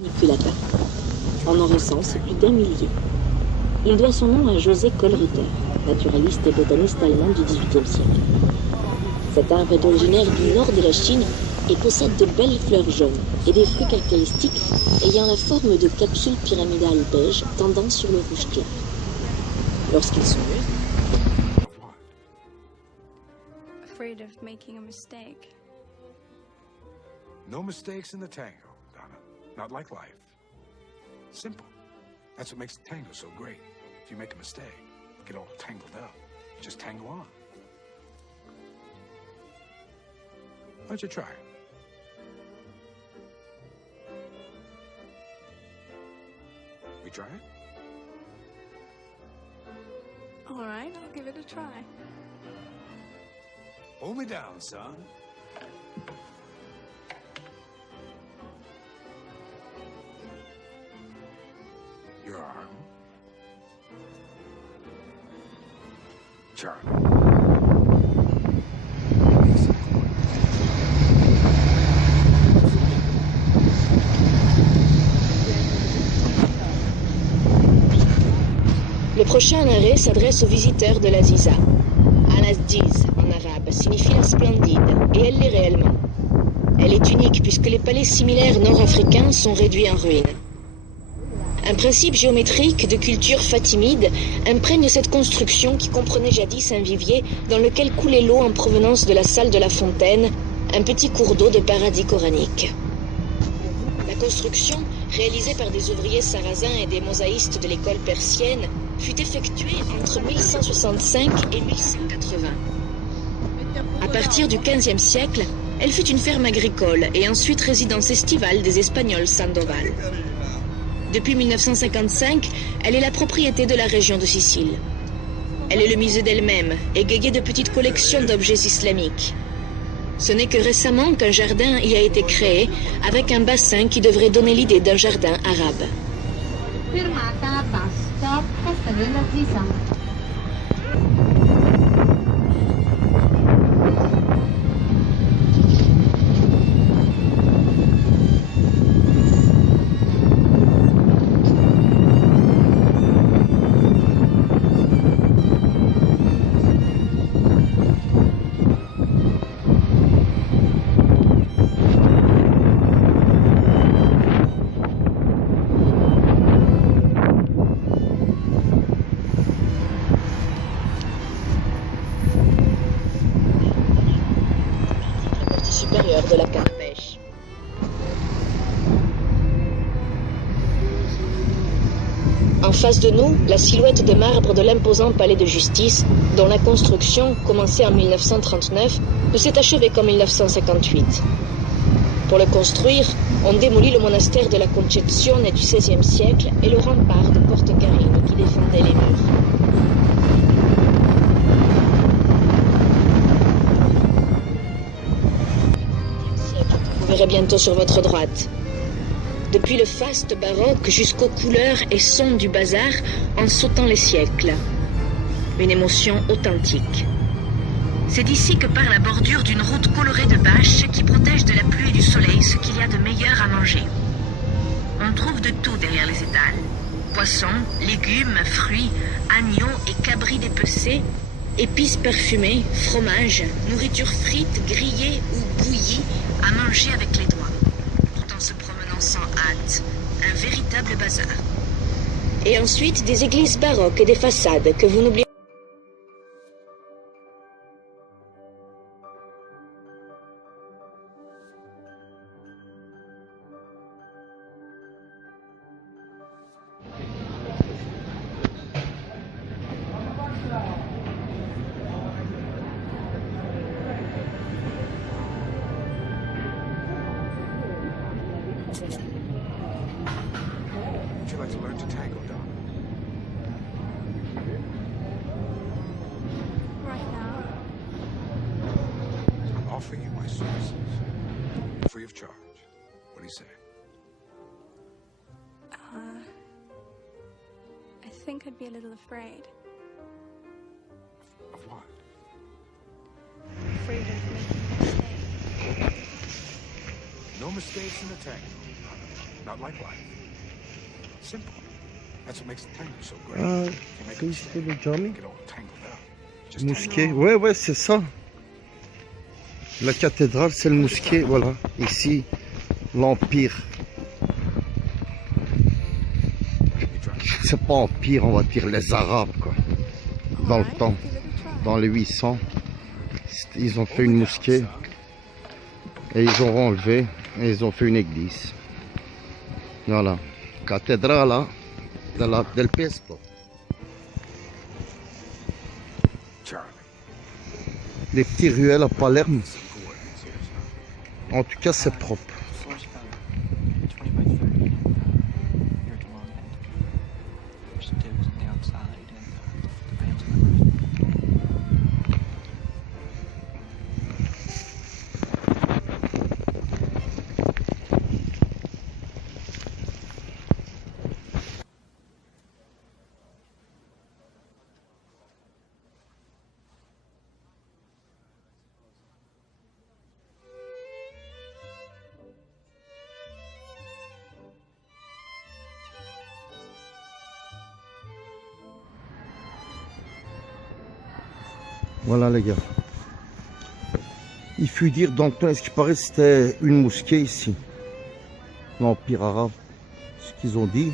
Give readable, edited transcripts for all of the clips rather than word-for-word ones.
Niculata. On en recense plus d'1 millier. Il doit son nom à José Kohlreuter, naturaliste et botaniste allemand du XVIIIe siècle. Cet arbre est originaire du nord de la Chine et possède de belles fleurs jaunes et des fruits caractéristiques ayant la forme de capsules pyramidales beige tendant sur le rouge clair. Lorsqu'ils sont mûrs, afraid of making a mistake. No mistakes in the tango, Donna. Not like life. Simple. That's what makes the tango so great. If you make a mistake, get all tangled up. Just tango on. Why don't you try it? We try it? All right, I'll give it a try. Hold me down, son. Your arm. Charlie. le prochain arrêt s'adresse aux visiteurs de l'Aziza. Al-Azdiz, en arabe, signifie la splendide, et elle l'est réellement. Elle est unique puisque les palais similaires nord-africains sont réduits en ruines. Un principe géométrique de culture fatimide imprègne cette construction qui comprenait jadis un vivier dans lequel coulait l'eau en provenance de la salle de la fontaine, un petit cours d'eau de paradis coranique. La construction, réalisée par des ouvriers sarrasins et des mosaïstes de l'école persienne, fut effectuée entre 1165 et 1180. À partir du XVe siècle, elle fut une ferme agricole et ensuite résidence estivale des Espagnols Sandoval. Depuis 1955, elle est la propriété de la région de Sicile. Elle est le musée d'elle-même, égayée de petites collections d'objets islamiques. Ce n'est que récemment qu'un jardin y a été créé, avec un bassin qui devrait donner l'idée d'un jardin arabe. Fermata bus stop Castello dell'Aziza. De la canne à pêche. En face de nous, la silhouette de marbre de l'imposant palais de justice, dont la construction, commencée en 1939, ne s'est achevée qu'en 1958. Pour le construire, on démolit le monastère de la Concezione du XVIe siècle et le rempart de Porte Carini qui défendait les murs. Vous verrez bientôt sur votre droite. Depuis le faste baroque jusqu'aux couleurs et sons du bazar, en sautant les siècles. Une émotion authentique. C'est d'ici que part la bordure d'une route colorée de bâches qui protège de la pluie et du soleil ce qu'il y a de meilleur à manger. On trouve de tout derrière les étals. Poissons, légumes, fruits, agneaux et cabris dépecés, épices parfumées, fromages, nourriture frite, grillée ou bouillie, à manger avec les doigts, tout en se promenant sans hâte, un véritable bazar. Et ensuite des églises baroques et des façades que vous n'oubliez pas. Would you like to learn to tango, Donna? Right now. I'm offering you my services, free of charge. What do you say? I think I'd be a little afraid. Of what? Afraid of making a mistake. No mistakes in the tango. not like life. Simple. That's what makes the tango so great. Ah, If you make c'est a ici mistake, le Jami. get all tangled up. Just Mousquet. tango Ouais, ouais, c'est ça. La cathédrale, c'est le mousquet. Voilà. Ici, l'Empire. on. You try. C'est pas Empire, on va dire les Arabes, quoi. Dans le Alright, temps, I'll give it a try. dans les 800, ils ont fait Hold une me down, mosquée son. et ils ont enlevé et ils ont fait une église. Voilà. Cathédrale del Pesto. Charlie, Les petits ruelles à Palerme. some coordinates here, son. En tout cas, c'est propre. Source code 20 by 30. Here at the long end. There's some divots on the outside and the rails on the right. Voilà les gars. Il fut dire dans le temps, est-ce qu'il paraît que c'était une mosquée ici. L'Empire arabe. Ce qu'ils ont dit.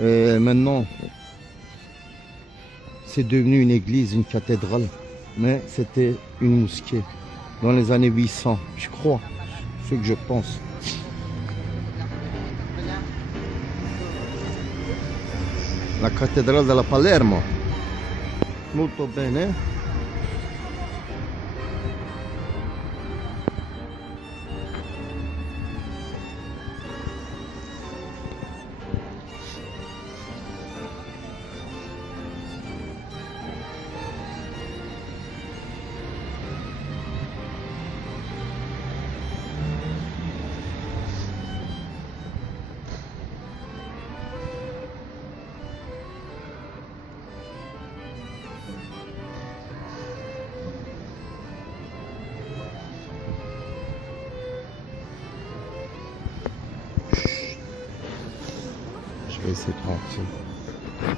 Et maintenant, c'est devenu une église, une cathédrale. Mais c'était une mosquée. Dans les années 800, je crois. C'est ce que je pense. La cathédrale de la Palermo. Molto bene. Je vais essayer tranquille.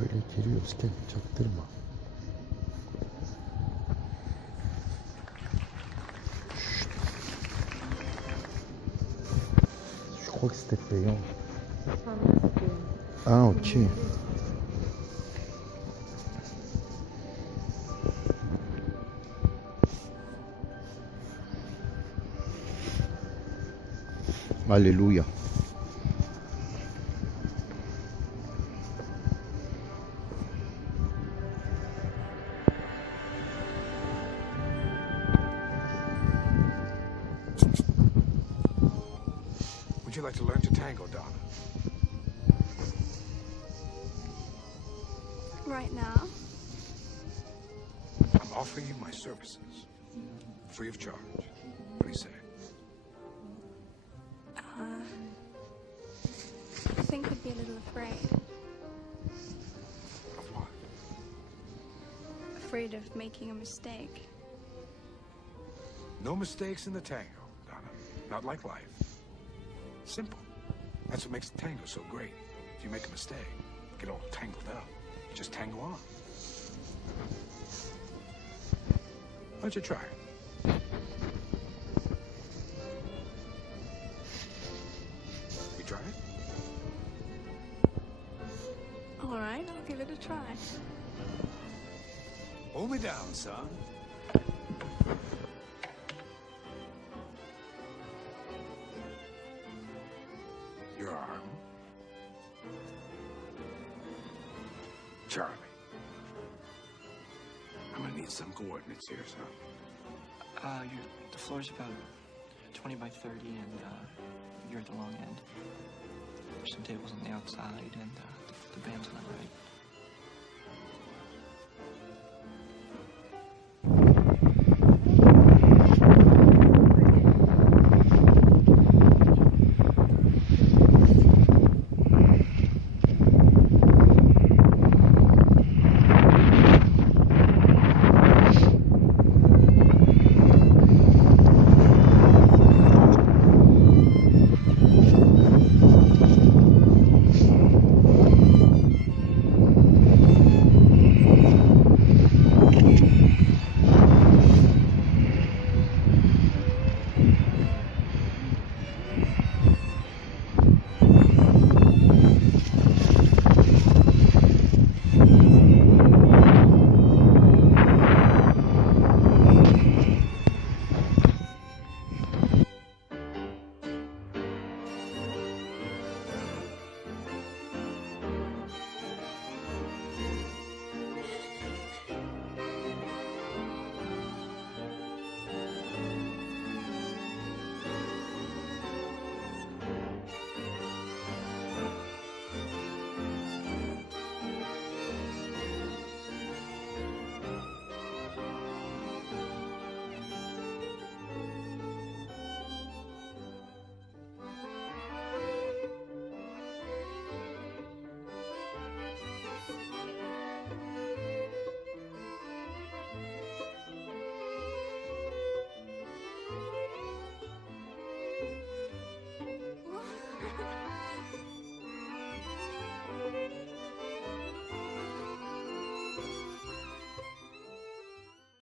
Öyle geliyoruz, çaktırma. Chut. Je crois que c'était payant. Ah ok. Alléluia. Would you like to learn to tango, Donna? Right now? I'm offering you my services. Free of charge. What do you say? I think I'd be a little afraid. Of what? Afraid of making a mistake. No mistakes in the tango, Donna. Not like life. Simple. That's what makes the tango so great. If you make a mistake, get all tangled up. You just tango on. Why don't you try it? You try it? Alright, I'll give it a try. Hold me down, son. Your arm. Charlie. I'm gonna need some coordinates here, son. The floor's about 20 by 30, and you're at the long end. There's some tables on the outside, and the band's on the right.